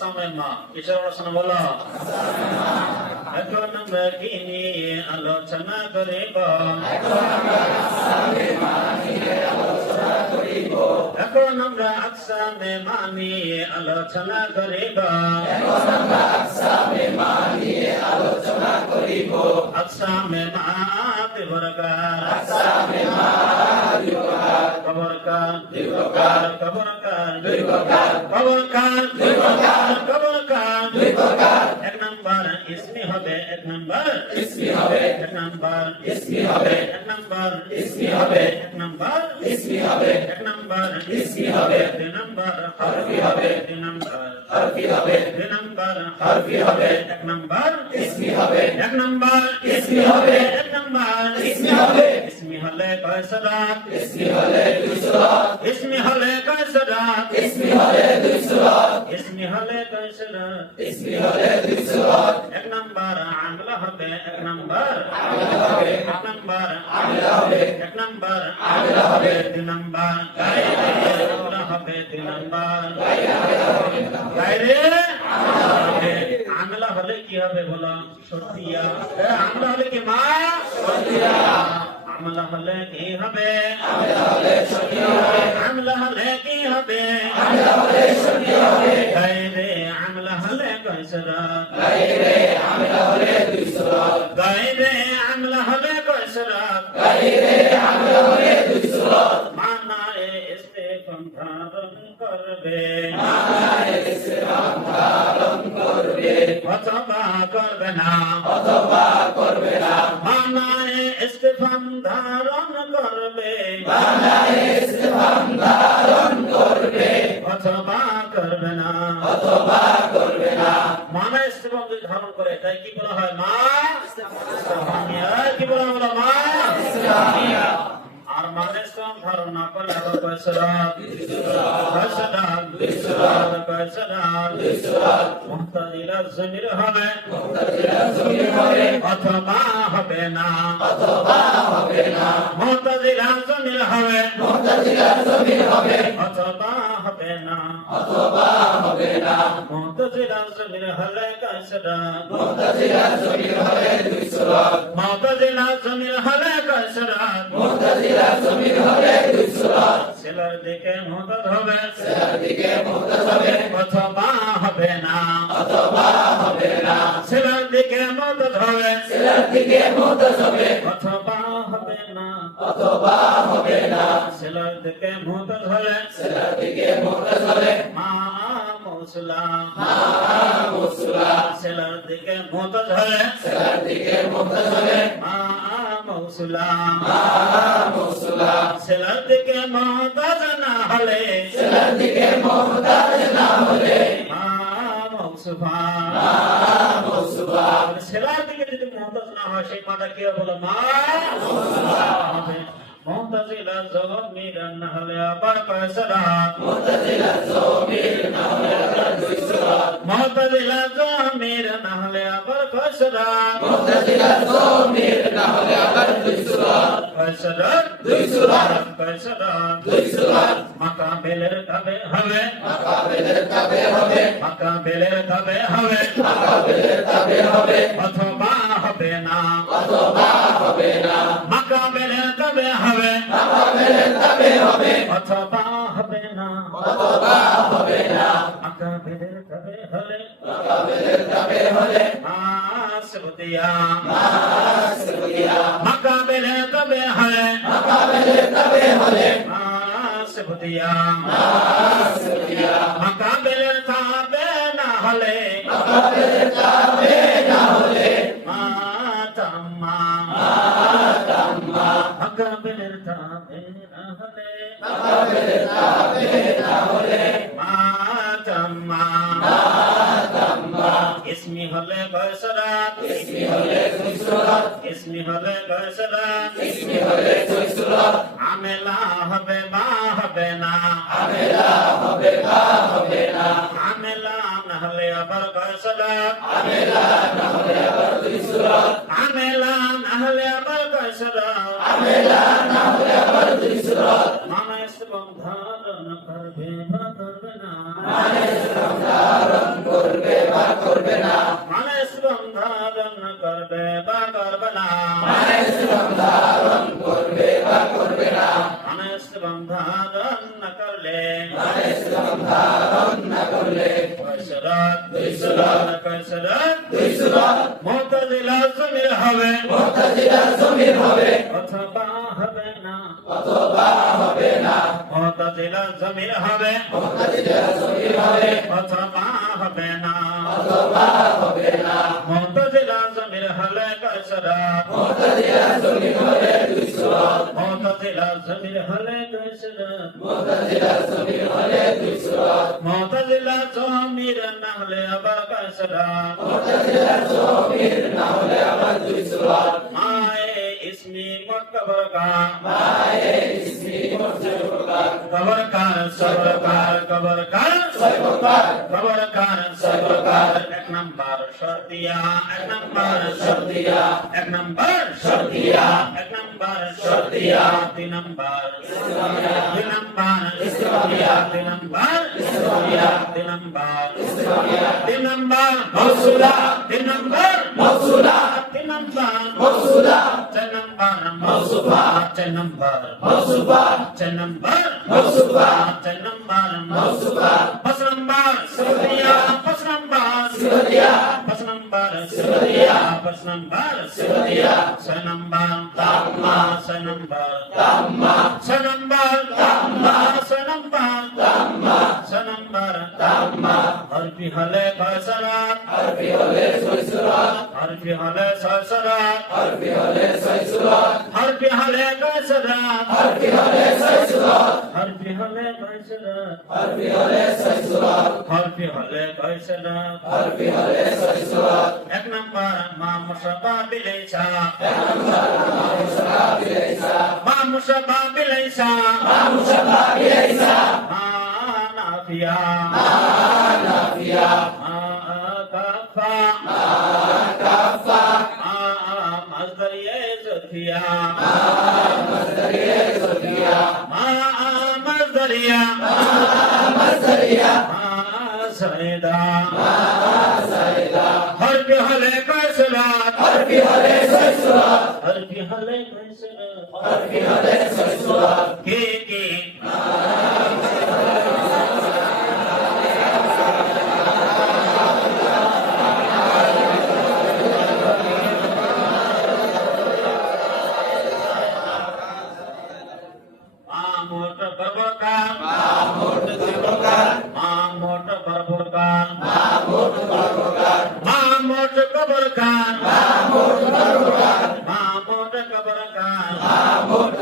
আকসামে মা কিসের রচনা বলো এখন আমরা কি নিয়ে আলোচনা করিব এখন আমরা আকসামে মা নিয়ে আলোচনা করিব আকসামে মা বিবরকার কবরকার কবরকার এক নাম্বার ইসমি হবে এক নাম্বার ইসমি হবে এক নাম্বার ইসমি হবে এক নাম্বার ইসমি হবে এক নাম্বার ইসমি হবে এক নাম্বার ইসমি হবে দুই নাম্বার হরফি হবে দুই নাম্বার হরফি হবে দুই নাম্বার হরফি হবে এক নাম্বার ইসমি হবে এক নাম্বার ইসমি হবে এক নাম্বার ইসমি হবে ইসমি হলে কয় সাদাত ইসমি হলে দুই সাদাত ইসমি হলে কয় সাদাত ইসমি হলে দুই সাদাত ইসমি হলে কয় সাদাত ইসমি হলে দুই সাদাত এক নাম্বার আমলা হবে এক নাম্বার আমলা হবে এক নাম্বার আমলা হবে এক নাম্বার আমলা হবে দুই নাম্বার আমলা হবে দুই নাম্বার গায়রে আমলা হলে কি হবে বলো সতিয়া আমলা হলে কি মা সতিয়া আমলা হলে কি হবে আমলা হলে সতিয়া আমলা হলে কি হবে আমলা হলে সতিয়া হবে গায়রে আমলা হলে কয়সরা গায়রে আমলা হলে দুইসরা গায়রে আমলা হলে কয়সরা গায়রে আমলা হলে দুইসরা মানায়ে ইস্তেফাম ধারণ করবে মানায়ে ইস্তেফাম ধারণ করবে অথবা করবে না অথবা করবে না মানায়ে ইস্তেফাম ধারণ করবে মানায়ে ইস্তেফাম ধারণ করবে অথবা করবে না অথবা করবে না মানা ইস্তেফাম যদি ধারণ করে তাই কি বলা হয় মা ইস্তেফামিয়া কি বলা হলো মা ইস্তেফামিয়া আর মানা ইস্তেফাম ধারণ না করলে আবার কয়সরা কয়সরা দুইসরা কয়সরা দুইসরা মুহতাজিলা জমির হবে মুহতাজিলা জমির হবে অথবা হবে না অথবা হবে না মুহতাজিলা জমির হবে মুহতাজিলা জমির হবে অথবা হবে না অথবা হবে না মুহতাজিলা জমির হলে কয়সরা মুহতাজিলা জমির হলে দুইসরা মুহতাজিলা জমির হলে কয়সরা মুহতাজিলা জমির হলে দুইসরা সেলার দিকে মুহতাজ হবে সেলার দিকে মুহতাজ হবে অথবা হবে না অথবা হবে না সেলার দিকে মুহতাজ হবে সেলার দিকে মুহতাজ হবে অথবা হবে না অথবা হবে না সেলার দিকে মুহতাজ হবে সেলার দিকে মুহতাজ হবে মা মুসলা মা মুসলা সেলার দিকে মুহতাজ হবে সেলার দিকে মুহতাজ হবে মা মুসলা মা মুসলা সেলার দিকে মুহতাজ না হলে সেলার দিকে মুহতাজ না হলে মা মুসফা মা মুসফা সেলার দিকে যদি মুহতাজ না হয় সেই মাটা কি বলে মা মুসফা হবে মুহতাজিলা জমির না হলে আবার কয়সরা মুহতাজিলা জমির না হলে আবার দুইসরা মুহতাজিলা জমির না হলে আবার কয়সরা মুহতাজিলা জমির না হলে আবার দুইসরা কয়সরা দুইসরা কয়সরা দুইসরা মাকাবেলের তবে হবে মাকাবেলের তবে হবে মাকাবেলের তবে হবে মাকাবেলের তবে হবে অথবা হবে না অথবা হবে না মাকাবেলের তবে হবে মাকাবেলের তবে হবে অথবা হবে না অথবা হবে না মাকাবেলের তবে হলে মাকাবেলের তবে হলে মাসবুদিয়া মাসবুদিয়া মাকাবেলের তবে হলে মাকাবেলের তবে হলে মাসবুদিয়া মাসবুদিয়া মাকাবেলের তবে না হলে মাকাবেলের তবে না হলে মাতাম্মা মাতাম্মা মাকাবেলের তবে না হলে মাকাবেলের তবে না হলে মাতাম্মা মাতাম্মা ইসমি হলে কয়সরা ইসমি হলে দুইসরা ইসমি হলে কয়সরা ইসমি হলে দুইসরা আমেলা হবে বা হবে না আমেলা হবে বা হবে না আমেলা না হলে আবার কয়সরা আমেলা না হলে আবার দুইসরা আমেলা না হলে আবার কয়সরা আমেলা না হলে আবার দুইসরা মানা ইসলাম ধারণ করবে বা করবে না মানা ইসলাম ধারণ মানে ইসলাম ধারণ করবে বা করবে না মানে ইসলাম ধারণ করবে বা করবে না মানে ইসলাম ধারণ না করলে কয়সরাত মুতাজিলা জমির হবে অথবা হবে না মুতাজিলা জমির হবে অথবা হবে না মুতাজিলা জমির হলে কয়সরাত মুতাজিলা জমির হলে কয়সরাত মুতাজিলা জমির না হলে আবার কয়সরাত মায়ে ইসমি মুকব্বর কা কবর কার সরকার কবর কার এক নম্বর শর্তিয়া তিন নম্বর মৌসুলা তিন নম্বর চার নম্বর মৌসুফা চার নম্বর পাঁচ নম্বর সিফাতিয়া ছয় নম্বর হরফি হলে কয়সরাত হরফি হলে ছয় সরাত হরফি হলে কয়সরাত হরফি হলে কয়সরাত এক নম্বর মা মুশাবা বিলাইসা মা নাফিয়া মা কাফা মজদরিয়ে জুথিয়া সাইদা হরফি হলে কয়সরাত হরফি হলে কয়সরাত কে মোট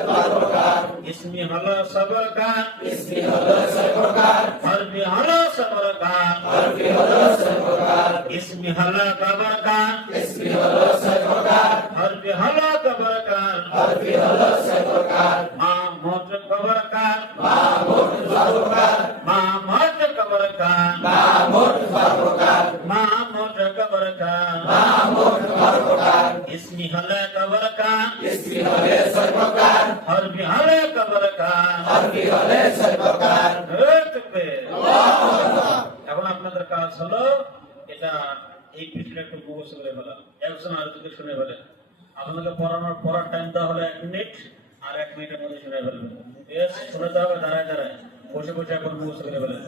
বরবরকার ইসমি হলো সবরকার হরফি হলো সবরকার ইসমি হলো কবরকার হরফি হলো কবরকার মা মোট কবরকার ইসমি হলো কবরকার হরফি হলো কবরকার এখন আপনাদের কাজ হলো এটা এই পিছনে একটু মুখস্থ করে ফেলা একজন আরেকজনকে শুনে ফেলে আপনাদের পড়ার টাইম দেওয়া হলো 1 মিনিট আর 1 মিনিটের মধ্যে শুনে ফেলবেন শুনতে হবে দাঁড়ায় বসে এখন মুখস্থ করে ফেলেন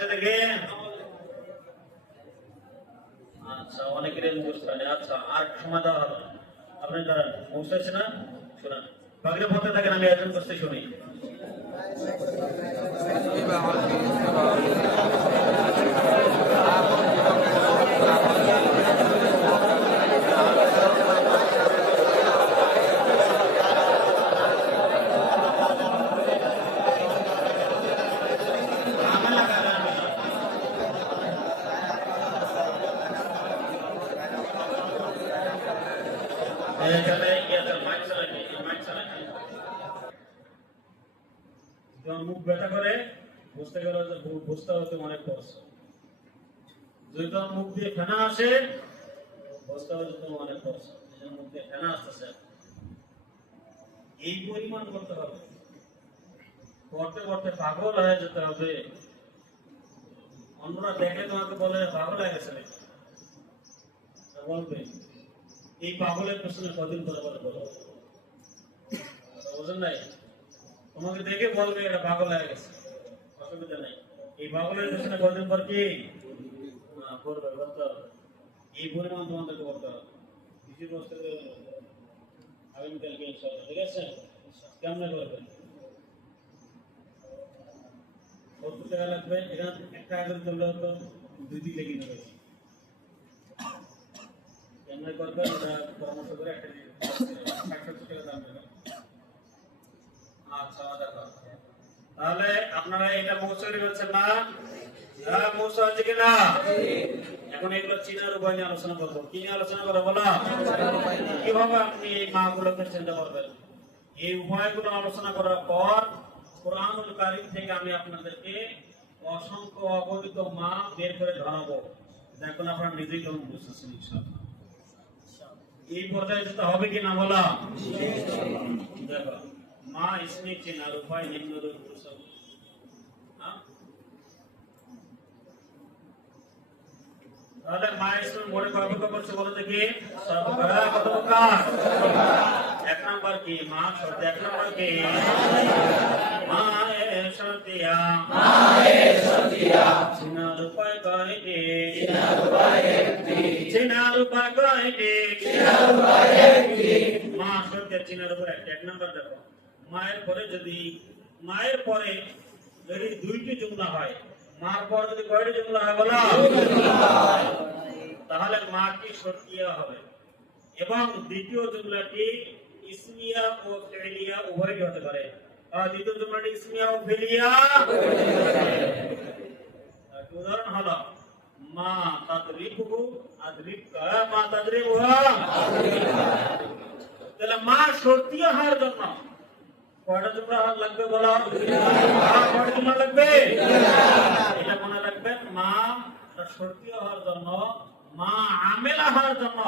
হয়েছে দেখে? আচ্ছা, অনেকেরই মুখস্থ হয়নি। আচ্ছা, আর সময় দেওয়া হবে। আপনি দাঁড়ান, মুখস্থ হয়েছে না? শোনান। বাকিরা পড়তে থাকেন, আমি একজন করতে শুনি। যখন মুখ ব্যথা করে বুঝতে গেলে যে বুঝতে হতে অনেক কষ্ট। যদি তোমার মুখ দিয়ে ফেনা আসে বুঝতে হতে তোমার অনেক কষ্ট। মুখ দিয়ে ফেনা আসতেছে, এই পরিমাণ করতে হবে। করতে করতে পাগল হয়ে যেতে হবে। অন্যরা দেখে তোমাকে বলে পাগল হয়ে গেছে নাকি? বলবে এই পাগলের পেছনে কদিন পরে বলে বলো, বুঝেন নাই? তোমাকে দেখে বলবে এটা পাগল হয়ে গেছে, অসুবিধা নাই। এই পাগলের পেছনে কদিন পর কি করবে বলতে হবে। এই পরিমাণ তোমাদেরকে করতে হবে। কিছু বস্তু আগামীকালকে ইনশাআল্লাহ, ঠিক আছে? কেমন করবেন? 70 টাকা লাগবে। এখানে একটা আগে চললে হতো 2 দিন লেগে নেবে। কেমন করবেন ওটা পরামর্শ করে একটা 60-70 টাকা দাম দেবেন। আচ্ছা, দেখো তাহলে আপনারা এটা মুখস্থ করে ফেলছেন না? হ্যাঁ, মুখস্থ হচ্ছে কিনা? এখন এগুলো চিনার উপায় নিয়ে আলোচনা করবো। কি নিয়ে আলোচনা করবো বলো? কিভাবে আপনি এই মাগুলোকে চিন্তা করবেন? এই উপায়গুলো আলোচনা করার পর কুরআনুল কারীম থেকে আমি আপনাদেরকে অসংখ্য অগণিত মা বের করে ধরাবো। দেখুন আপনারা নিজেই কেমন বুঝতেছেন ইনশাআল্লাহ। এই পর্যায়ে যেতে হবে কিনা বলো? দেখো, মা ইসমি চেনার উপায় নিম্নরূপ। তাহলে মা ইসমি বড় কয় করছে বলো দেখি? সর্বকার কত প্রকার? 1 নাম্বার কি? মা শব্দ 1 নাম্বার কি? মা এসতিয়া। মা এসতিয়া। চেনার উপায় কয়টি? চেনার উপায় একটি। চেনার উপায় কয়টি? চেনার উপায় একটি। মা শব্দ চেনার উপায় একটি। 1 নাম্বার দেখো, মায়ের পরে যদি দুইটি জুমলা হয়, মার পর যদি কয়টি জুমলা হয় বলো? তাহলে মা কি শর্তিয়া হবে। এবং দ্বিতীয় জুমলাটি ইসমিয়া ও ফিলিয়া উভয়ই হতে পারে। দ্বিতীয় জুমলাটি ইসমিয়া ও ফিলিয়া। উদাহরণ হলো মা তাদরিবহু আদরিবকা, মা তাদরিবহা। তাহলে মা শর্তিয়া হওয়ার জন্য কয়টা জুমলা লাগবে বলো? কয়টা জুমলা লাগবে? এটা মনে রাখবেন, মা শর্তিয়া হওয়ার জন্য, মা আমেলা হওয়ার জন্য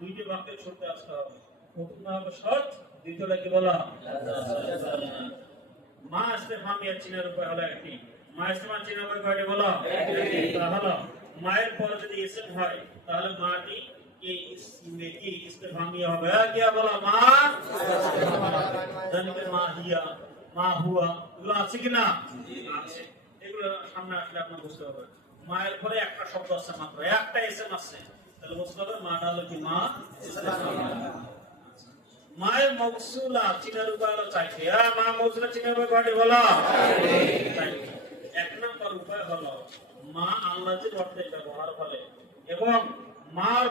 দুইটি বাক্যের শর্তে আসতে হবে। প্রথমটা হবে শর্ত, দ্বিতীয়টা কি বলো? মা ইস্তেফহামিয়া চিনার উপায় হলো একটি। মা ইস্তেফহাম চিনার উপায় কয়টি বলো? তাহলে মায়ের পরে যদি ইসম হয় তাহলে মাটি কি ইস্তেফহামিয়া হবে। কি বলো? মা জানি মা হিয়া, মা হুয়া, এগুলো আছে কিনা? আছে। এগুলো সামনে আসলে আপনার বুঝতে হবে। মায়ের পরে একটা শব্দ আছে, মাত্র একটা ইসম আছে, তাহলে বুঝতে হবে মাটা হলো কি? মা। মায়ের মৌসুলা চিনার উপায় হলো 4টি। মা মৌসুলা চিনার উপায় কয়টি বলো? 1 নম্বর উপায় হলো মা আল্লাহর অর্থে ব্যবহার করে এবং মার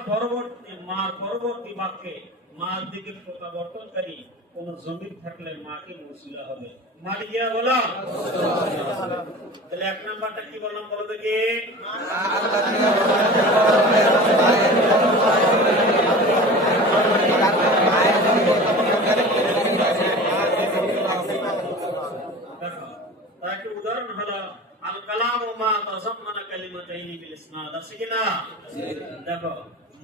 পরবর্তী বাক্যে মার দিকে প্রত্যাবর্তনকারী কোন জমির থাকলে মাকে মৌসুলা হবে। মালিয়া বলো। তাহলে 1 নাম্বারটা কি বললাম বলো দেখি? তার উদাহরণ হলো আল কালামু মা তাযাম্মানা কালিমাতাইনি বিল ইসনাদ। আছে কিনা? দেখো,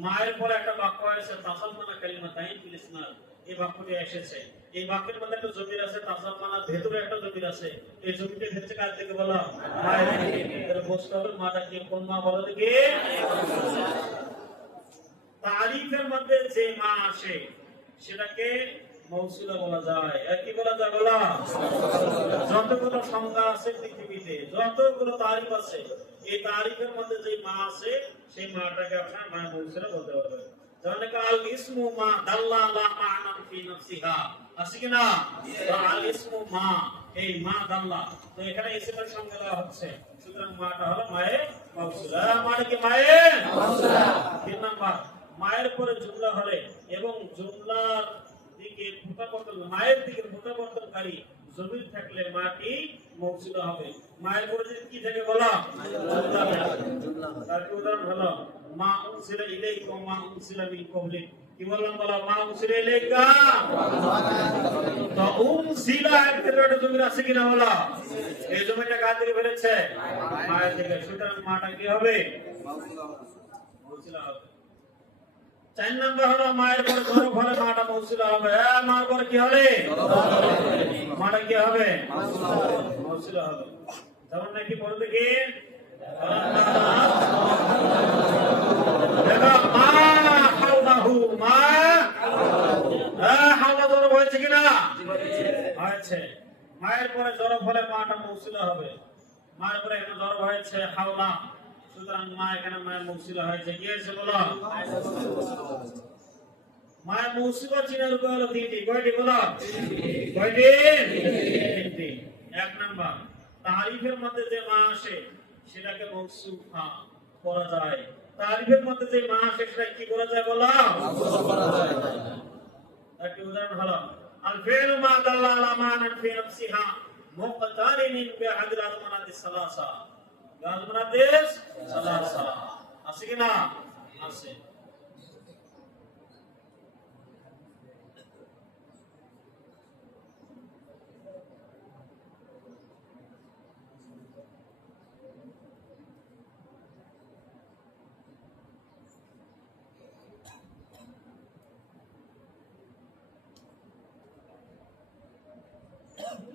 মায়ের পরে একটা বাক্য আছে তাযাম্মানা কালিমাতাইনি বিল ইসনাদ। এই বাক্যটি এসেছে, এই বাক্যের মধ্যে একটা জমির আছে, তাযাম্মানার ভেতরে একটা জমির আছে। এই জমিটা ভেতরে কার দিকে বলো? মায়ের দিকে। তাহলে বুঝতে হবে মাটা কি কোন মা বলো দেখি? তারিফের মধ্যে যে মা আসে সেটাকে মৌসুলা বলা যায়। কি বলা যায় বলা? যতগুলো সংজ্ঞা আছে পৃথিবীতে, যতগুলো তারিফ আছে, এই তারিফের মধ্যে যে মা আছে সেই মাটাকে আপনার মা মৌসুলা বলতে পারবেন। যেমন আল ইসমু মা দাল্লা আলা মা'নান ফি নাফসিহা, আছে কি না? আল ইসমু মা, এই মা দাল্লা, তো এখানে ইসমের সংজ্ঞা দেওয়া হচ্ছে। সুতরাং মাটা হলো মায়ে মৌসুলা। মানে কি মায়ে মৌসুলা? 3 নাম্বার, মায়ের পরে জুমলা হলে এবং জুমলার দিকে প্রত্যাবর্তন, মায়ের দিকে প্রত্যাবর্তনকারী জমির থাকলে মাটি মৌসুলা হবে। মায়ের পরে যদি কি থাকে বলা? জুমলা। তার উদাহরণ হলো মা উনসিলা ইলাইকা মা উনসিলা মিন ক্বাবলিক। কি বললাম বলা? মা উনসিলা ইলাইকা, তো উনসিলা এর ক্ষেত্রে জমির আছে কিনা বলা? এই জমিটা কার দিকে ফেলেছে? মায়ের দিকে। সুতরাং মাটা কি হবে? মৌসুলা হবে। 4 নাম্বার হলো মায়ের পরে ধরো ফলে মাটা মৌসুলা হবে। মার পরে কি হবে? মাটা কি হবে? মৌসুলা হবে। যেমন নাকি পড়ে দেখি মা হাওলাহু, মা হাওলা ধরো হয়েছে কিনা? হয়েছে। মায়ের পরে জড় ফলে মাটা মৌসুলা হবে। মায়ের পরে এখানে জড় হয়েছে হাওলা, সুতরাং মা এখানে মায়ের মৌসুলা হয়েছে। কি হয়েছে বলো? মায়ের মৌসুলা চিনার উপায় হলো 3টি। কয়টি বলো? কয়টি? 3টি। 1 নাম্বার, তারিফের মধ্যে যে মা আসে সেটাকে মৌসুফা করা যায়। তারিফের মধ্যে যে মা আসে সেটা কি করা যায় বলো? মৌসুফা করা যায়। একটি উদাহরণ হলো আল ফি'লু মা দাল্লা আলা মা'নান ফি নাফসিহা মুqতারিনিন বি'আদিল আযমানাতিস সালাসা। আযমানাতিস সালাসা আছে কি না? আছে।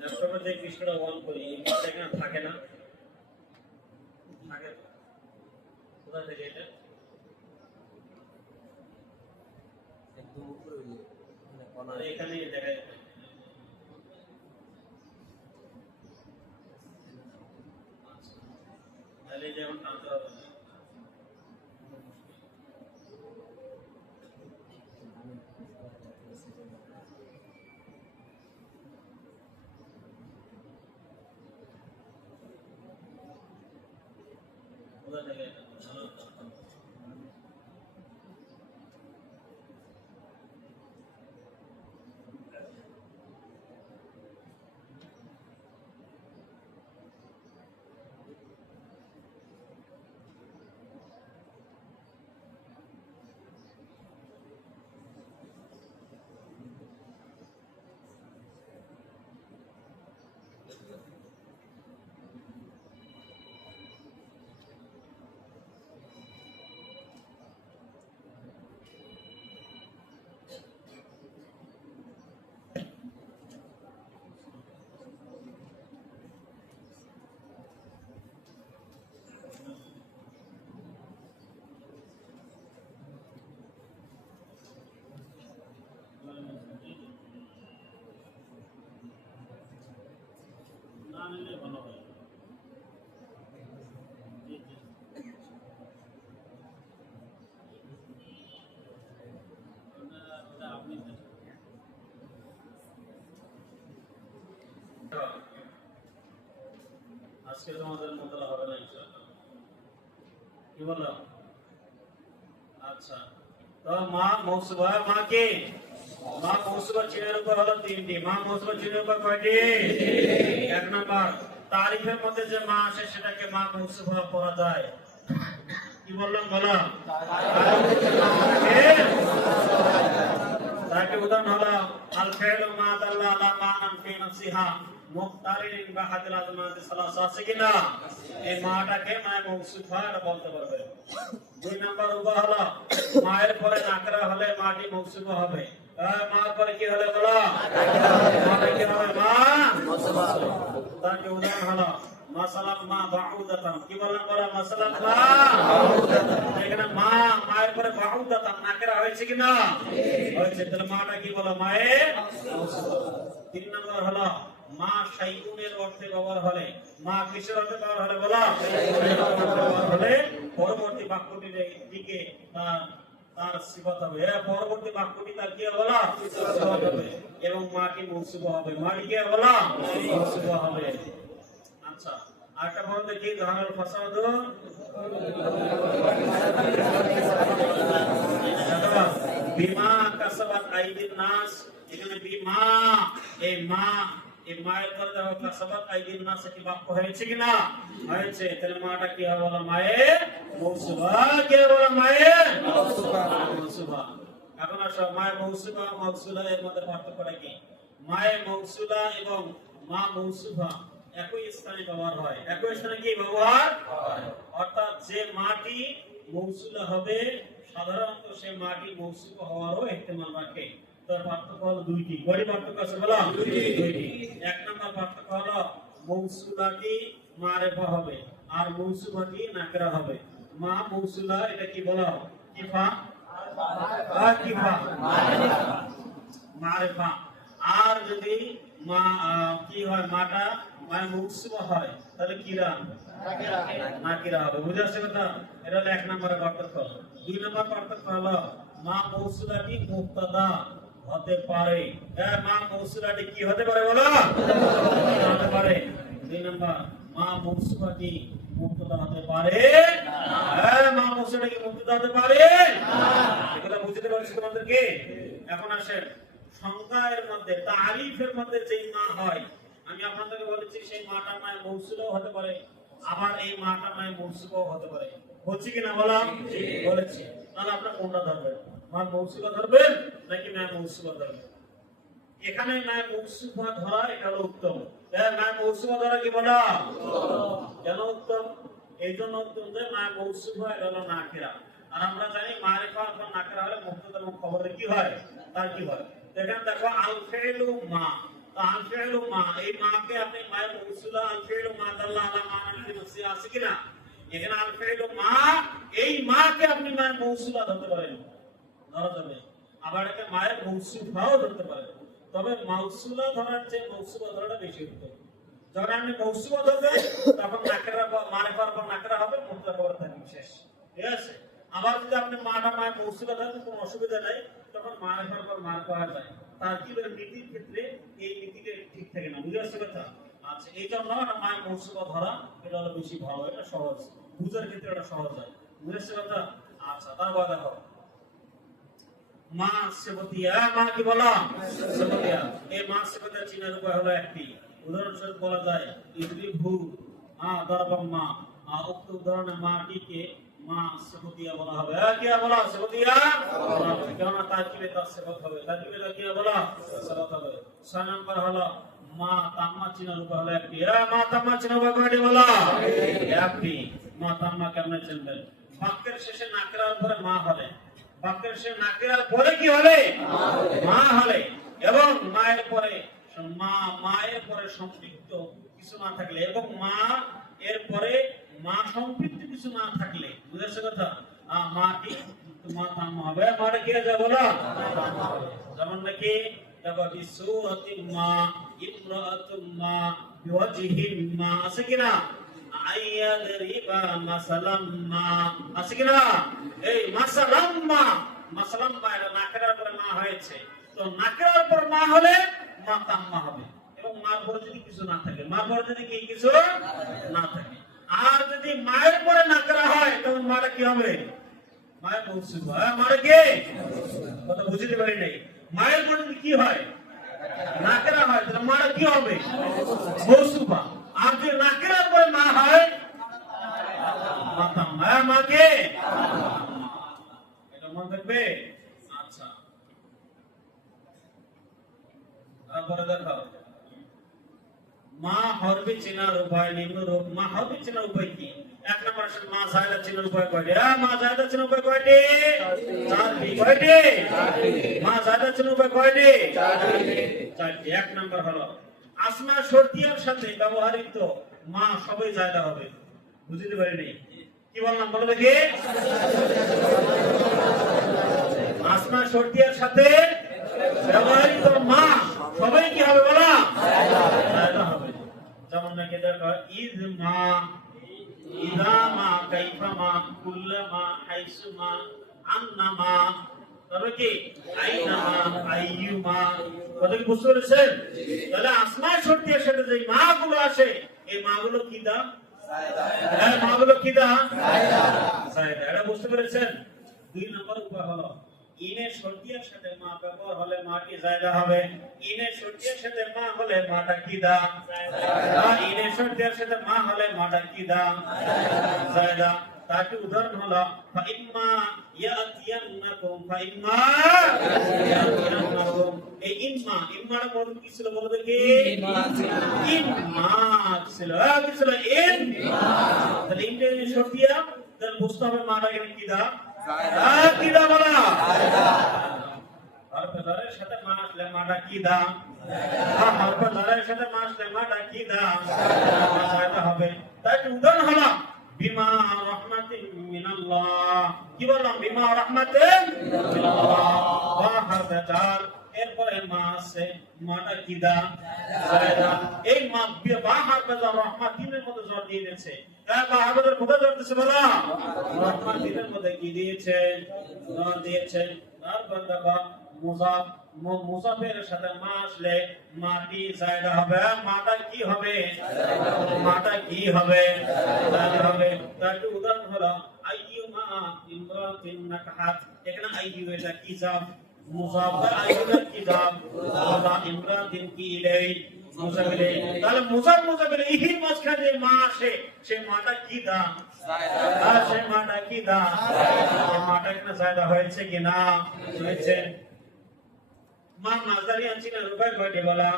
ল্যাপটপে যে পৃষ্ঠাটা অন করি, এই পৃষ্ঠাটা এখানে থাকে না? থাকে। কোথা থেকে এটা? একদম উপরে হইলে মানে কোনা এখানে দেখা যাবে। তাহলে যেমন টানতে হবে না। কোথা থেকে এটা? না নিলে ভালো হয়। আপনি আজকে তোমাদের মোতলা হবে না ইনশাআল্লাহ। কি বললাম? আচ্ছা, তো মা মৌসুফা, মা কে? মা মৌসুফা চিহ্নের উপর হলো 3টি। মা মৌসুফা চিহ্নের উপর কয়টি? 1 নাম্বার, তারিফের মধ্যে যে মা আসে সেটাকে মা মৌসুফা করা যায়। কি বললাম বলো? তাকে উদাহরণ হলো আল ফি'লু মা দাল্লা আলা মা'নান ফি নাফসিহা মুqতারিনিন বি'আদিল আযমানাতিস সালাসা। আছে কি না? এই মাটাকে মা মৌসুফা বলতে পারবে। 2 নাম্বার উদাহরণ হলো মায়ের পরে নাকরা হলে মাটি মৌসুফা হবে। মার পরে কি হলে বলো? মাটা কি হবে? মা মৌসুফা। তাকে উদাহরণ হলো মাসালাম মা বাউদাতান। কি বললাম বলো? মাসালাম মা বাউদাতান। এখানে মা মায়ের পরে বাহুদাতান নাকেরা হয়েছে কিনা হয়েছে, তাহলে মাটা কি বলা মায়ের। 3 নম্বর হলো মা শাইউনের অর্থে ব্যবহার হলে, মা কিসের অর্থে ব্যবহার হলে বলা ব্যবহার হলে পরবর্তী বাক্যটির দিকে তার সিফাত হবে, পরবর্তী বাক্যটি তার কি বলা সিফাত হবে এবং মাটি মৌসুফ হবে, মাটি কি বলা মৌসুফ হবে। আচ্ছা আরেকটা বড় দেখি জাহানুল ফাসাদ বিমা কাসাবাত আইদিন নাস, এখানে বিমা এই মা এই মায়ের পরে দেখো কাসাবাত আইদিন নাস কি বাক্য হয়েছে কিনা হয়েছে, তাহলে মাটা কি হবে বলা মায়ের মৌসুফা, কি বলা মায়ের মৌসুফা। এখন আসো মায়ের মৌসুফা মৌসুলা এর মধ্যে পার্থক্যটা কি। মায়ের মৌসুলা এবং মা মৌসুফা একই স্থানে ব্যবহার হয়, একই স্থানে কি ব্যবহার হয়, অর্থাৎ যে মাটি মৌসুলা হবে সাধারণত সে মাটি মৌসুফা হওয়ারও ইহতিমাল রাখে। তার পার্থক্য হলো দুইটি। কয়টি পার্থক্য আছে বলো দুইটি। 1 নম্বর পার্থক্য হলো মৌসুলাটি মারেফা হবে আর মৌসুফাটি নাকরা হবে। মা মৌসুলা এটা কি বলা কিফা আর কিফা মারেফা, আর যদি মা কি হয় মাটা মা মৌসুফা হয় তাহলে কিরা নাকিরা হবে। বুঝে আসছে কথা? এটা হলো 1 নম্বরের পার্থক্য। 2 নম্বর পার্থক্য হলো মা মৌসুলাটি মুবতাদা হতে পারে, মা মৌসুলাটি কি হতে পারে বলো হতে পারে। 2 নম্বর মা মৌসুফাটি মুবতাদা হতে পারে, মা মৌসুলাটি কি মুবতাদা হতে পারে এগুলো বুঝতে পারছি তোমাদেরকে। এখন আসেন সংজ্ঞার মধ্যে তারিফের মধ্যে যেই মা হয়, আমি আপনাদেরকে বলেছি সেই মাটা মায়ের মৌসুলাও হতে পারে, আবার এই মাটা মায়ের মৌসুফাও হতে পারে। বলছি কিনা বলা বলেছি, তাহলে আপনারা কোনটা ধরবেন, মা মৌসুফা ধরবেন নাকি মায়ের মৌসুফা ধরবেন? এখানে মায়ের মৌসুফা ধরা এটা হলো উত্তম। মায়ের মৌসুফা ধরা কি বলা কেন উত্তম? এই জন্য উত্তম যে মায়ের মৌসুফা এটা হলো নাকিরা, আর আমরা জানি মারিফা বা নাকিরা হলে মুবতাদা এবং খবরে কি হয় তার কি হয়। দেখেন দেখো আল ফাইলু মা, আল ফাইলু মা এই মাকে আপনি মায়ের মৌসুলা আল ফাইলু মা দাল্লা আলা মানাতি নফসি আছে কিনা, এখানে আল ফাইলু মা এই মাকে আপনি মায়ের মৌসুলা ধরতে পারেন, ধরা যাবে। আবার একে মায়ের মৌসুফাও ধরতে পারেন, তবে মৌসুলা ধরার চেয়ে মৌসুফা ধরাটা বেশি উত্তম। যখন আপনি মৌসুফা ধরবেন তখন নাকিরা বা মারিফার পর নাকিরা হবে, মুবতাদা খবর থাকবে শেষ, ঠিক আছে। আবার যদি আপনি মাটা মায়ের মৌসুফা ধরেন কোনো অসুবিধা নাই, তখন মারিফার পর মার পাওয়া যায়। তার কি নীতির ক্ষেত্রে এই নীতিটা ঠিক থাকে না, বুঝে আসছে কথা? আচ্ছা এই জন্য মায়ের মৌসুফা ধরা এটা হলো বেশি ভালো, এটা সহজ, বুঝার ক্ষেত্রে এটা সহজ হয়, বুঝে আসছে কথা? আচ্ছা তারপর দেখো মা সিফাতিয়া, মা কি বলা সিফাতিয়া, এই মা সিফাতিয়া চিনার উপায় হলো একটি। উদাহরণস্বরূপ বলা যায় ইদরিবহু দারবাম্মা, উক্ত উদাহরণে মাটিকে মা সিফাতিয়া বলা হবে, কি বলা সিফাতিয়া বলা হবে, কারণ তারকিবে তার সিফাত হবে, তারকিবে কি বলা সিফাত হবে। 6 নম্বর হলো মা তাম্মা চিনার উপায় হলো একটি। মা তাম্মা চিনার উপায় কয়টি বলা একটি। মা তাম্মা কেমনে চিনবেন? বাক্যের শেষে নাকিরার পরে মা হলে, বাক্যের শেষে নাকিরার পরে কি হলে মা হলে, এবং মায়ের পরে মায়ের পরে সম্পৃক্ত কিছু না থাকলে, এবং মা এর পরে মা সম্পৃক্ত কিছু না থাকলে, বুঝেছো কথা? মাটি মা তাম্মা হবে, মাটা কি আছে বলো যেমন নাকি দেখো বিসূরাতি মা ইমরাতুম মা বিওয়াজহিম মা আছে কিনা, আইয়াদরিবা মাসালাম মা আছে কিনা, এই মাসালাম মা, মাসালাম মা এটা নাকিরার পরে মা হয়েছে, তো নাকিরার পর মা হলে মা তাম্মা হবে, এবং মার পরে যদি কিছু না থাকে, মার পরে যদি কি কিছু না থাকে। আর যদি মায়ের পরে নাকিরা হয় তখন মাটা কি হবে মায়ের মৌসুফা, মাটা কি কথা বুঝতে পারি নাই, মায়ের পরে যদি কি হয় নাকিরা হয় তাহলে মাটা কি হবে মৌসুফা, আর যদি নাকিরার পরে মা হয় মা তাম্মা, মা কে এটা মনে থাকবে। আচ্ছা তারপরে দেখো মা হরফে চেনার উপায় নিম্নরূপ। মা হরফে চেনার উপায় কি? 1 নম্বর আসলে মা জায়দা চেনার উপায় কয়টি? মা জায়দা চেনার উপায় কয়টি? 4টি। কয়টি? মা জায়দা চেনার উপায় কয়টি? 4টি। 1 নম্বর হলো আসমা শর্তিয়ার সাথে ব্যবহৃত মা সবই জায়দা হবে। বুঝতে পারিনি কি বললাম বলো দেখি? আসমা শর্তিয়ার সাথে ব্যবহৃত মা সবাই কি হবে বলা জায়দা হবে। যেমন নাকি দেখো ইদ মা, ইদা মা, কাইফা মা, কুল্লা মা, হাইসু মা, আন্না মা, তারপরে কি আইনা মা, আইয়ু মা। কথা কি বুঝতে পেরেছেন? তাহলে আসমা শর্তিয়ার সাথে যে মা গুলো আসে এই মা গুলো কি দাম? হ্যাঁ, মা গুলো কি দাম? জায়দা। এটা বুঝতে পেরেছেন? 2 নম্বর উপায় হলো ইনের শর্তিয়ার সাথে মা ব্যবহার হলে মাটি জায়দা হবে। ইনের শর্তিয়ার সাথে মা হলে মাটা কি দাম? ইনের শর্তিয়ার সাথে মা হলে মাটা কি দাম? জায়দা। তার কি উদাহরণ হলো ফাইম্মা ইয়াতিয়ান্নাকুম, ফাইম্মা ইয়াতিয়ান্নাকুম। এই ইম্মা, ইম্মার মূল কি ছিল বলো দেখি? ইম্মা ছিল। কি ছিল? ইম্মা। তাহলে ইনের শর্তিয়া তাহলে বুঝতে হবে মাটা এখানে কি দাম? কি দাম বলা? হরফের সাথে মা আসলে মাটা কি দাম? হরফের সাথে মা আসলে মাটা কি দাম? জায়দা হবে। তাই উদাহরণ হলো বিমা রাহমাতিন মিনাল্লাহ। কি বললাম? বিমা রাহমাতিন মিনাল্লাহ। বা হরফে জার, এরপরে মা আছে, মাটা কি দাম? জায়দা। এই মা বা হরফে জার রাহমাতিনের মধ্যে জোর দিয়ে দিয়েছে। তাই বা হরফে জার কোথায় জোর দিয়েছে বলা? রাহমাতিনের মধ্যে কি দিয়েছে? জোর দিয়েছে। তারপর দেখো মুযাফ, মুযাফের সাথে মা আসলে মাটি জায়দা হবে। মাটা কি হবে? মাটা কি হবে? জায়দা হবে। তার একটা উদাহরণ হলো আইয়ুমা ইমরাতিন নাকাহাত। এখানে আইয়ু এটা কি জাফ? মুযাফ। আইয়ুটা কি জাফ? মুযাফ। ইমরাতিন কি ইলাই? মুযাফ ইলাই। তাহলে মুযাফ মুযাফ ইলাইহির মাঝখানে যে মা আসে সেই মাটা কি দাম? জায়দা। সেই মাটা কি দাম? জায়দা। মাটা এখানে জায়দা হয়েছে কি না? হয়েছে। মা মাঝদারি আনছিলেন উপায় কয়টি বলা?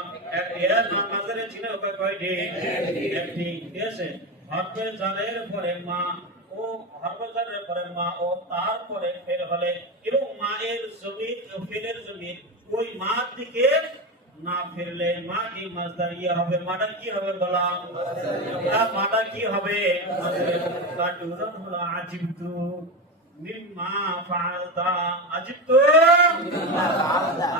এর মা মাঝদারি আনছিলেন উপায় কয়টি? একটি। ঠিক আছে? হরফে জারের পরে মা ও হরফে জারের পরে মা ও তারপরে ফেল হলে এবং মায়ের জমির ও ফেলের জমির ওই মার দিকে না ফিরলে মা কি মাঝদারিয়া হবে? মাটা কি হবে বলা? মাটা কি হবে? তার উদাহরণ হলো আজিবতু মিম্মা ফাআলতা। আজিবতু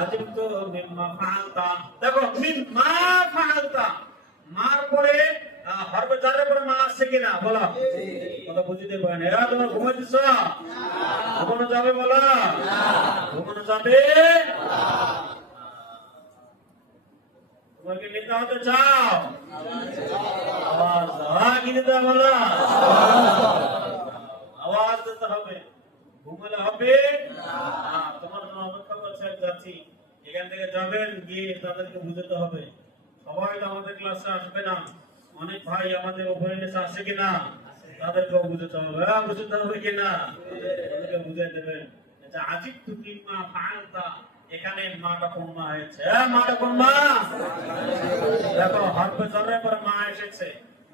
আজিবতু মিম্মা ফাআলতা। দেখো মিম্মা ফাআলতা মার পরে হরফে জারের পরে মা আসছে কিনা বলো? কথা বুঝতে পারেন? এরা তোমরা ঘুমাইতেছ? ঘুমানো যাবে বলা? ঘুমানো যাবে? তোমাকে নেতা হতে চাও? আওয়াজ কি দিতে বলা? আওয়াজ দিতে হবে। ঘুমালে হবে না। তোমার জন্য অপেক্ষা করছে যাচ্ছি। এখান থেকে যাবেন, গিয়ে তাদেরকে বুঝাতে হবে। সবাই তো আমাদের ক্লাসে আসবে না। অনেক ভাই আমাদের উপরে এসে আসে কিনা তাদেরকেও বুঝাতে হবে। বুঝাতে হবে কিনা তাদেরকে বুঝাই দেবেন। আজিব তু মিম্মা ফাআলতা, এখানে মাটা কোন মা হয়েছে? মাটা কোন মা? দেখো হরফে জারের পরে মা এসেছে,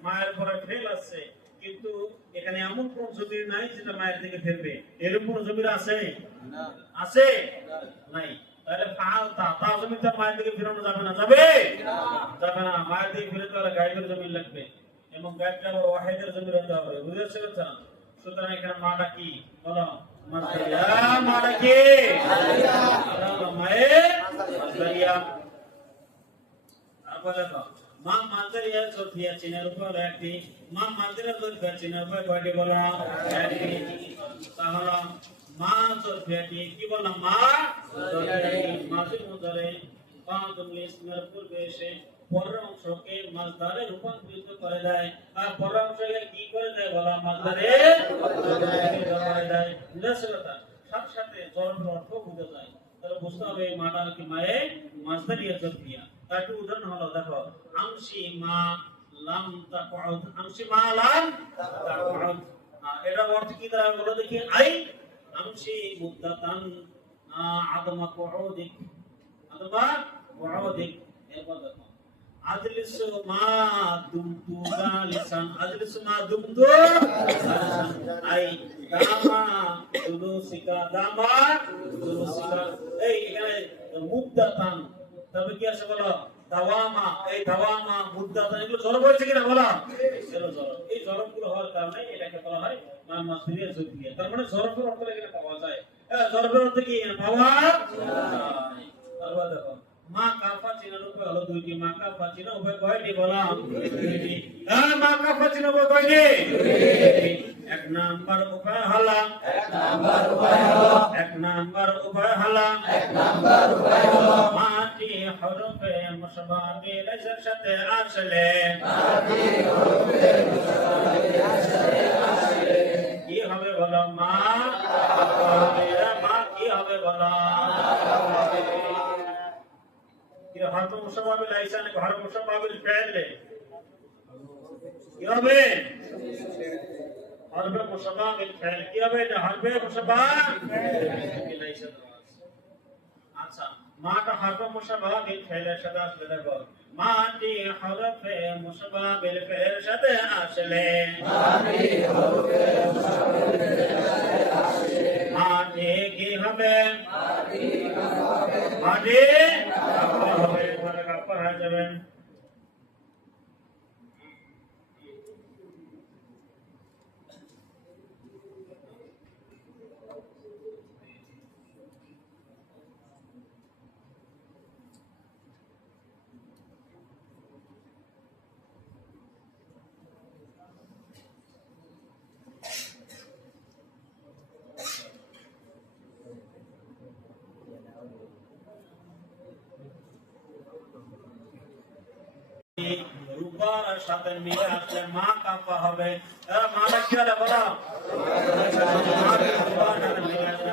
মায়ের পরে ফেল আছে, কিন্তু এখানে এমন কোন জমির নাই যেটা মায়ের দিকে ফেলবে। এরকম কোন জমির আছে? আছে? নাই। তাহলে ফাআলতা তা জমিটা মায়ের দিকে ফেরানো যাবে না? যাবে? যাবে না। মায়ের দিকে ফেরাতে হলে গায়েবের জমি লাগবে এবং গায়েবটা আবার ওয়াহিদের জমি হতে হবে। বুঝেছো কথা? সুতরাং এখানে মাটা কি বলো? মাসদারিয়া। মাটা কি? মায়ের মাসদারিয়া। তারপর দেখো মা মাসদারিয়া সফিয়া চিনার উপর একটি। মা মাসদারিয়া সফিয়া চিনার উপর কয়টি বলো? একটি। তাহলে মা সফিয়াটি কি বললাম? মা সফিয়াটি মাসির মুদারে বাদুল ইসমের পূর্বে এসে পরের অংশকে মাসদারে রূপান্তরিত করে দেয়। আর পরের অংশকে কি করে দেয় বলা? মাসদারে রূপান্তরিত করে দেয়। বুঝেছো কথা? সাথে সাথে জরফের অর্থ বুঝে যায়। তাহলে বুঝতে হবে এই মাটা কি মায়ে মাসদারিয়া সফিয়া। তার একটা উদাহরণ হলো দেখো আমসি মা লাম তাকউদ। আমসি মা লাম তাকউদ। এটার অর্থ কি দাঁড়াবে বলো দেখি? আই আমসি মুদ্দাতান আদমা কুউদিক। আদমা কুউদিক। এরপর দেখো আজলিসু মা দুমতু জালিসান। আজলিসু মা দুমতু জালিসান। আই দামা জুলুসিকা। দামা জুলুসিকা। এই এখানে মুদ্দাতান, তবে কি আছে বলো? দাওয়ামা। এই দাওয়ামা মুদ্দাতান এগুলো জরব হয়েছে কিনা বলো? এগুলো জরব। এই জরবগুলো হওয়ার কারণে এটাকে বলা হয় মা মাসদারিয়া সফিয়া। তার মানে জরবের অর্থ এখানে পাওয়া যায়। জরবের অর্থ কি পাওয়া তারপর দেখো মা কাফা চিহ্নের উপর হলো দুইটি মা কাফা চিহ্ন উপর কয়টি বললাম দুইটি মা কাফা চিহ্ন উপর কয়টি এক নাম্বার উপায় হলো মাটি হরফে মুশাবাবিলের সাথে আসলে কি হবে বলো মা কি হবে বলো কি হরফ মুশাবাবিল আইসা নাকি হরফ মুশাবাবিল ফেলে কি হবে হরফ মুশাবাবিল ফেল কি হবে এটা হরফ মুশাবাবিল আইসা আচ্ছা মাটা হরফ মুশাবাবিল ফেলের সাথে আসলে দেখো মাটি হরফে মুশাবাবিল ফেলের সাথে আসলে মাটি কি হবে মাটি হবে মানে কাপড় হয়ে যাবে রূপার সাথে মিলে আসলে মা কাপা হবে মাটা কি হবে বলো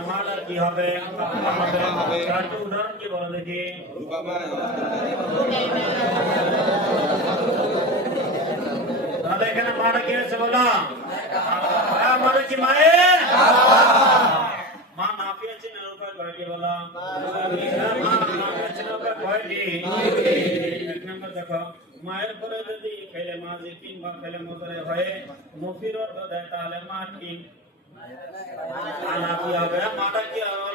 মাটার কি হবে চারটি উদাহরণ কি বলো দেখি তাহলে এখানে মাটা কি আছে বলো মাটা কি মায়ের মা নাফিয়া চিহ্নের উপর কয়টি বলো মা নাফিয়া চিহ্নের উপর কয়টি এক নম্বর দেখো মায়ের পরে যদি ফেলে মাঝি কিংবা ফেলে মুজরে হয় মুফির অর্থ দেয় তাহলে মা কি আনা কি হবে মাটা কি হলো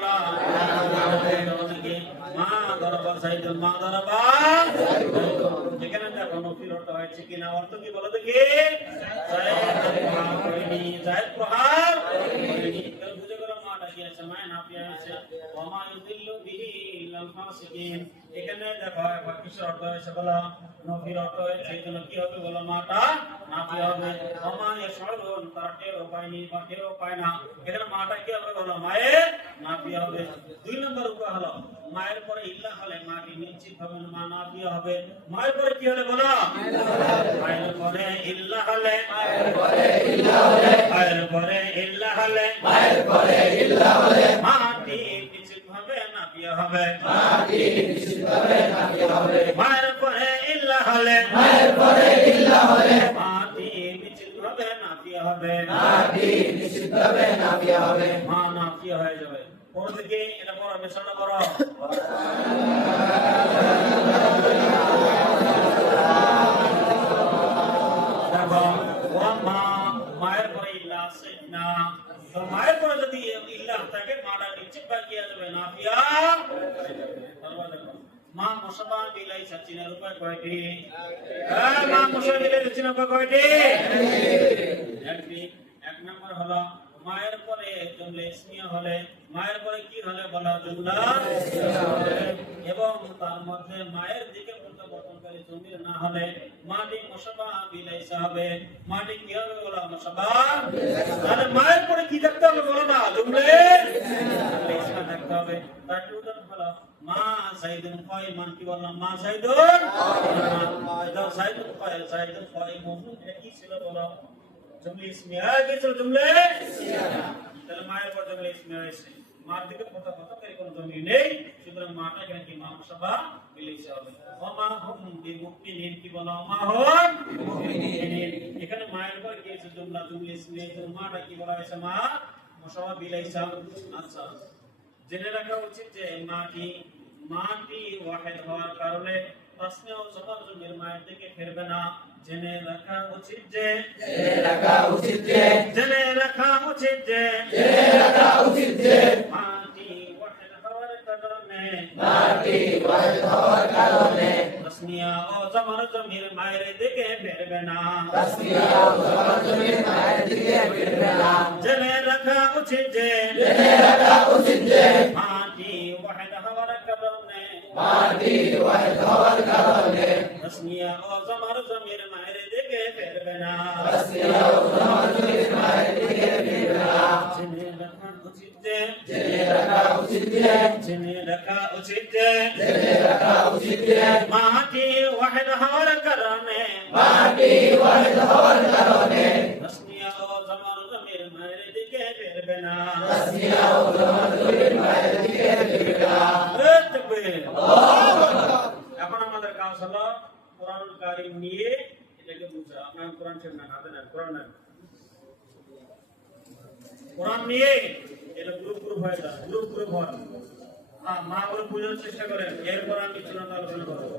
মা দরবার সাইদুল মা দরবার এখানে দেখো মুফির অর্থ হয়েছে কিনা অর্থ কি বলো দেখি জায়েদ প্রহার বুঝে গেল মাটা কি আছে মা নাফিয়া আছে ওমা ইউদিল্লু বিহি ইল্লাল ফাসিকিন এখানে দেখো একবার কিসের অর্থ হয়েছে বলো নফির অর্থ হয়েছে এই জন্য কি হবে বলো মাটা নাফি হবে ওমা ইয়াশউরুন তারা টেরও পায়নি বা টেরও পায় না এখানে মাটা কি হবে বলো মায়ের নাফি হবে দুই নম্বর উপায় হলো মায়ের পরে ইল্লা হলে মাটি নিশ্চিত হবে মা নাফি হবে মায়ের পরে কি হলে বলো মায়ের পরে ইল্লা হলে মাটি নিশ্চিত হবে নাফি হবে মায়ের পরে ইল্লা হলে মাটি নিশ্চিত হবে নাফিয়া হবে মা নাফিয়া হয়ে যাবে পরে থেকে এটা বড় মিশনটা বড় দেখো মায়ের পরে ইল্লা আছে না তো মায়ের পরে যদি ইল্লা থাকে মাটা নিশ্চিত বাকি যাবে নাফিয়া মা মুশাবা বিলাই চিহ্নের উপর কয়টি মা মুশাবা বিলাই চিহ্নের উপর কয়টি এক নম্বর হলো মায়ের পরে জুমলা ইসমিয়া হলে মায়ের পরে কি হলে বলা জুমলা এবং তার মধ্যে মায়ের দিকে প্রত্যাবর্তনকারী জমির না হলে মাটি মুশাবা বিলাইসা হবে মাটি কি হবে বলা মুশাবা তাহলে মায়ের পরে কি থাকতে হবে বলো না জুমলা ইসমিয়া থাকতে হবে তার উদাহরণ হলো মা সাইদুন কায়মান কি বললাম মা সাইদুন সাইদুন কায়মান এটা কি ছিল বলো জুমলা ইসমিয়া কি ছিল জুমলা তাহলে মায়ের পর জুমলা ইসমিয়া হয়েছে মার দিকে প্রত্যাবর্তনকারী কোনো জমি নেই সুতরাং মাটা এখানে কি মা মুশাবা বিলাইসা হবে ওমা হুম বিমুমিনিন কি বলো মা হুম বিমুমিনিন এখানে মায়ের পর কি আছে জুমলা ইসমিয়া মাটা কি বলা হয়েছে মা মুশাবা বিলাইসা আচ্ছা জেনে রাখা উচিত যে মাটি ওয়াহিদ হওয়ার কারণে প্রশ্ন ও জবাব জমির মায়ের দিকে ফিরবে না জেনে রাখা উচিত যে মাটি ওয়াহিদ হওয়ার কারণে তাসনিয়া ও জবর জমির মায়ের দিকে ফিরবে না তাসমিয়া ও জবর জমির মায়ের দিকে ফিরবে না জেনে রাখা উচিত যে মাটি ওয়াহিদ হওয়ার কারণে মাটি ওয়াহিদ হওয়ার কারণে তাসমিয়া ও জবর জমির মায়ের দিকে ফিরবে না তাসমিয়া ও জবর জমির মায়ের দিকে ফিরবে না জেনে রাখা উচিত যে জেনে রাখা উচিত যে জেনে রাখা উচিত যে জেনে রাখা উচিত যে মাটি ওয়াহিদ হওয়ার কারণে মাটি ওয়াহিদ হওয়ার কারণে তাসমিয়া ও জবর জমির মায়ের দিকে ফিরবে না তাসমিয়া ও জবর জমির মায়ের দিকে ফিরবে না তাকবীর। এখন আমাদের কাজ হলো কোরআনুল কারীম নিয়ে এটাকে বুঝা। আপনার কোরআন শরীফ না হাতে নেন, কোরআন নেন। কোরআন নিয়ে এটা গ্রুপ হয়ে যায়, গ্রুপ হয়। মা বলে বোঝার চেষ্টা করেন, এরপর আমি চূড়ান্ত আলোচনা করবো।